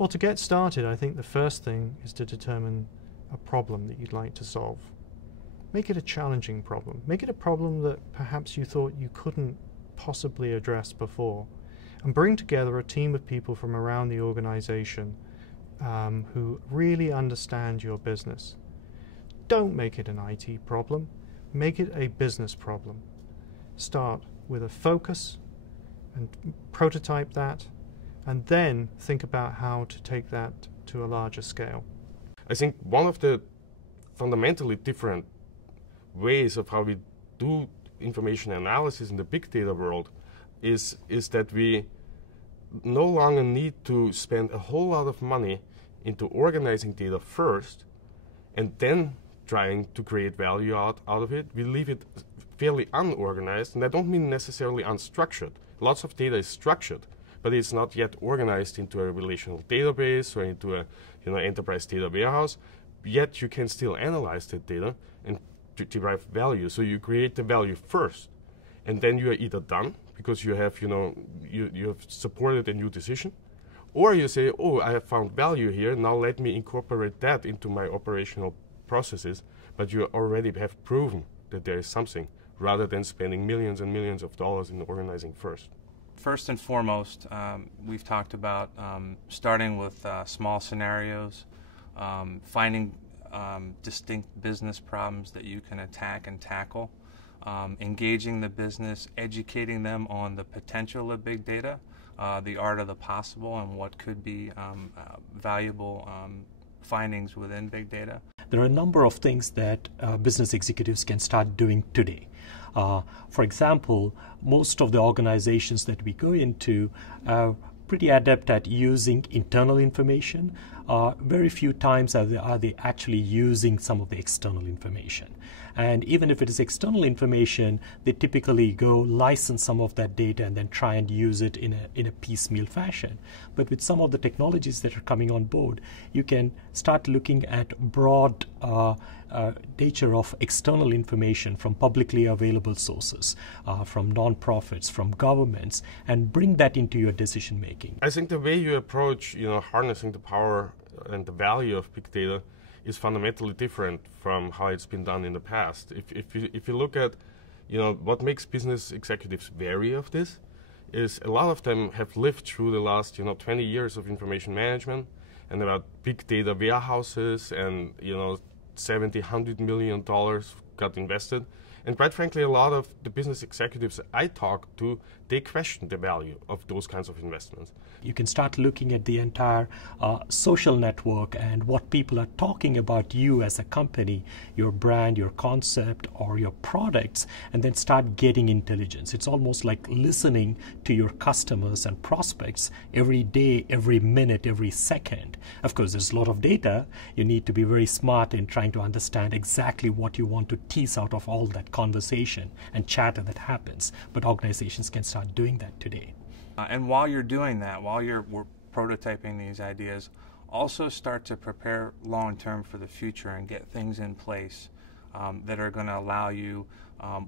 Well, to get started, I think the first thing is to determine a problem that you'd like to solve. Make it a challenging problem. Make it a problem that perhaps you thought you couldn't possibly address before. And bring together a team of people from around the organization who really understand your business. Don't make it an IT problem. Make it a business problem. Start with a focus and prototype that, and then think about how to take that to a larger scale. I think one of the fundamentally different ways of how we do information analysis in the big data world is that we no longer need to spend a whole lot of money into organizing data first and then trying to create value out of it. We leave it fairly unorganized, and I don't mean necessarily unstructured. Lots of data is structured, but it's not yet organized into a relational database or into a enterprise data warehouse. Yet you can still analyze that data and derive value. So you create the value first, and then you are either done because you have you have supported a new decision, or you say, oh, I have found value here. Now let me incorporate that into my operational processes. But you already have proven that there is something, rather than spending millions and millions of dollars in organizing first. First and foremost, we've talked about starting with small scenarios, finding distinct business problems that you can attack and tackle, engaging the business, educating them on the potential of big data, the art of the possible, and what could be valuable findings within big data. There are a number of things that business executives can start doing today. For example, most of the organizations that we go into are pretty adept at using internal information. Very few times are they actually using some of the external information. And even if it is external information, they typically go license some of that data and then try and use it in a piecemeal fashion. But with some of the technologies that are coming on board, you can start looking at broad nature of external information from publicly available sources, from nonprofits, from governments, and bring that into your decision making. I think the way you approach, harnessing the power and the value of big data is fundamentally different from how it's been done in the past. If you look at, what makes business executives wary of this, is a lot of them have lived through the last, 20 years of information management and about big data warehouses and, $70, $100 million got invested. And quite frankly, a lot of the business executives I talk to, they question the value of those kinds of investments. You can start looking at the entire social network and what people are talking about you as a company, your brand, your concept, or your products, and then start getting intelligence. It's almost like listening to your customers and prospects every day, every minute, every second. Of course, there's a lot of data. You need to be very smart in trying to understand exactly what you want to tease out of all that conversation and chatter that happens. But organizations can start doing that today. And while you're doing that, while we're prototyping these ideas, also start to prepare long-term for the future and get things in place that are going to allow you,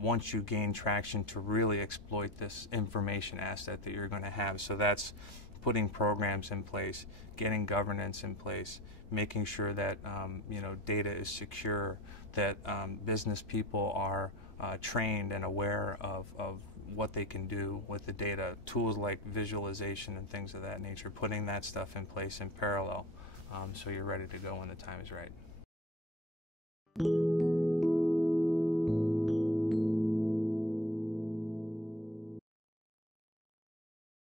once you gain traction, to really exploit this information asset that you're going to have. So that's putting programs in place, getting governance in place, making sure that data is secure, that business people are trained and aware of what they can do with the data, tools like visualization and things of that nature, putting that stuff in place in parallel so you're ready to go when the time is right.